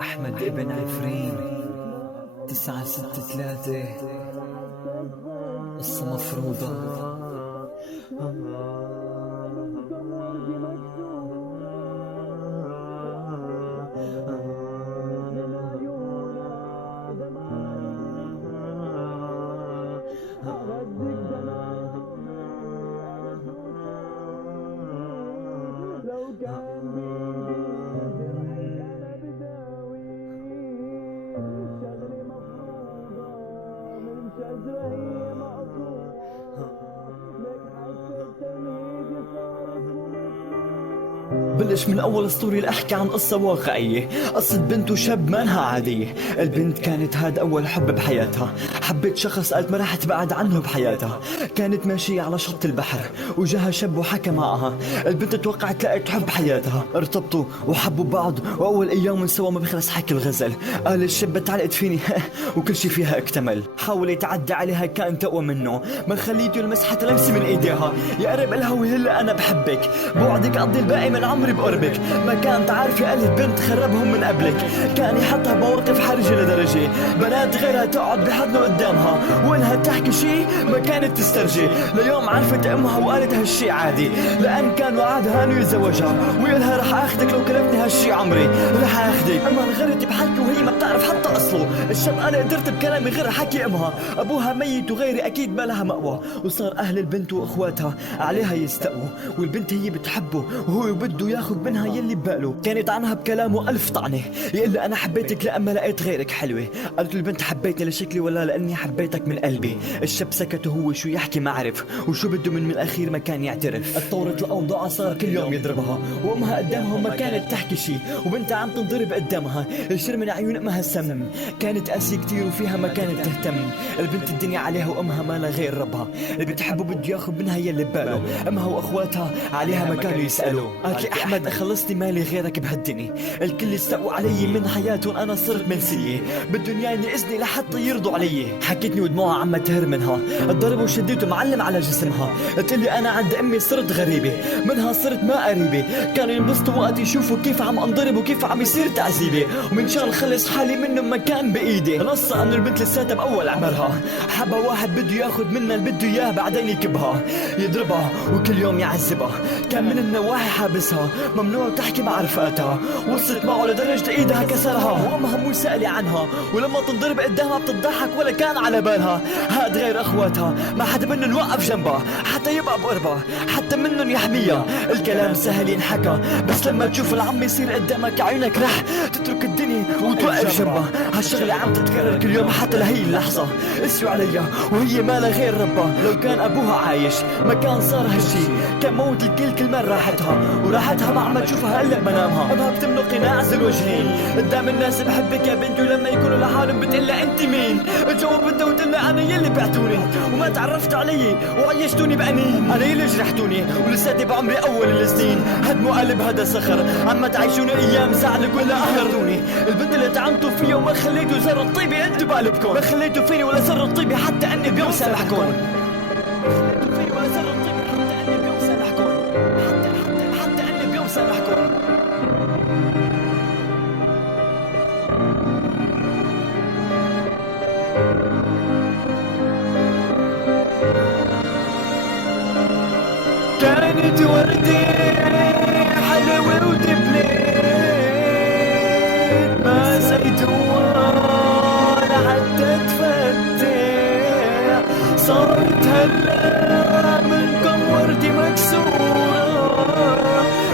أحمد ابن عفرين 963 قصة مفروضة. لو كان بيدي أنا بداوي شغلي مفروضة من شجرة هي مقطوعة لك حتى التمهيد صارت بلش من أول ستوري لأحكي عن قصة واقعية، قصة بنت وشاب مانها عادية. البنت كانت هاد أول حب بحياتها، حبت شخص قالت ما راح تبعد عنه بحياتها. كانت ماشية على شط البحر وجاها شاب وحكى معها. البنت توقعت لقيت حب حياتها، ارتبطوا وحبوا بعض، وأول أيام من سوا ما بخلص حكي الغزل. قال الشاب تعلقت فيني وكل شي فيها اكتمل. حاول يتعدى عليها كان تقوى منه، ما خليته يلمس حتى لمسة من ايديها. يقرب لها ويهلا أنا بحبك، بوعدك أقضي الباقي من عمري بقربك. ما كانت عارفة ألف بنت خربهم من قبلك، كان يحطها بمواقف حرجة لدرجة بنات غيرها تقعد بحضنه قدامها، وإنها تحكي شي ما كانت تسترجي. ليوم عرفت أمها وقالت هالشي عادي، لأن كان وعدها أنه يتزوجها ويقولها رح أخدك لو كلفتني هالشي عمري رح أخدك. أما انغرت بحكي وهي ما بتعرف حتى أصله. الشاب أنا قدرت بكلامي غير حكي أمها، أبوها ميت وغيري أكيد ما لها مأوى. وصار أهل البنت وإخواتها عليها يستقوا، والبنت هي بتحبه وهو بده ياخد منها يلي بباله. كانت عنها بكلامه ألف طعنة، يقول أنا حبيتك لأما لقيت غيرك حلوة. قالت البنت حبيتني لشكلي ولا لأني حبيتك من قلبي. الشاب سكت وهو شو يحكي ما عرف، وشو بده من الأخير ما كان يعترف. اتطورت الأوضاع صار كل يوم يضربها، وأمها قدامهم ما كانت تحكي شي، وبنتها عم تنضرب قدامها. الشر من عيون أمها السمم، كانت قاسية كتير وفيها ما كانت تهتم. البنت الدنيا عليها وأمها ما لها غير ربها، اللي بتحبه بده ياخد منها يلي بباله. أمها وأخواتها عليها ما كانوا يسألوا. قالت لي أحمد خلصني مالي غيرك بهالدنيا، الكل استقوا علي من حياتهم أنا صرت منسية، بدهم ياني إذني لحتى يرضوا علي. حكيتني ودموعها عم تهر منها، الضرب وشديته معلم على جسمها. قلت لي أنا عند أمي صرت غريبة، منها صرت ما قريبة. كانوا ينبسطوا وقت يشوفوا كيف عم انضرب وكيف عم يصير تعذيبي، ومن شان خلص حالي منهم ما كان بإيدي. نص أنه البنت لساتها بأول عمرها، حبها واحد بده ياخد منها اللي بده إياه بعدين يكبها يضربها وكل يوم يعذبها. كان من النواحي حابسها، ممنوع تحكي مع رفقاتها. وصلت معه لدرجة ايدها كسرها، وامها مو سائلة عنها، ولما تنضرب قدامها بتضحك ولا كان على بالها. هاد غير اخواتها ما حدا منهم يوقف جنبها حتى يبقى بقربها، حتى منهم يحميها. الكلام سهل ينحكى، بس لما تشوف العم يصير قدامك عيونك رح تترك الدنيا وتوقف جنبها. هالشغلة عم تتكرر كل يوم حتى لهي اللحظة. اسيوا عليها وهي ما لها غير ربها. لو كان ابوها عايش ما كان صار هالشي، كان موت الكل كل من راحتها، وراحتها ما عم تشوفها الا بمنامها. امها بتملق ناعز الوجهين قدام الناس، بحبك يا بنتي، ولما يكونوا لحالهم بتقلها انت مين؟ تجاوب بدها وتقلها انا يلي بعتوني وما تعرفت علي وعيشتوني بأنين، انا يلي جرحتوني ولساتي بعمري اول السنين. هدموا قلب هذا صخر، عم تعيشوني ايام زعلك ولا قهرتوني. البنت اللي طعنتوا فيها وما خليتوا زر الطيبة انتوا بقلبكم، ما خليتوا فيني ولا زر الطيبة حتى اني بيوم سامحكم. كانت وردي حلوة ودبلت، ما زيتوها لحتى تفتح. صارت هلا منكم وردي مكسورة،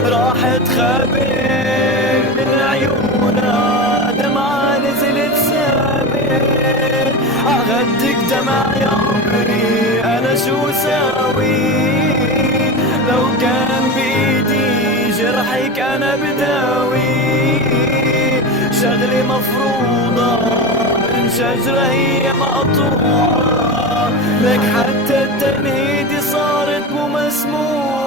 راحت خابر من عيونها، دمعة نزلت سابت عغدك دمع يا عمري أنا شو ساوي؟ لو كان بإيدي جرحك أنا بداوي، شغلي مفروضة من شجرة هي مقطوعة، لك حتى التمهيد صارت مو مسموع.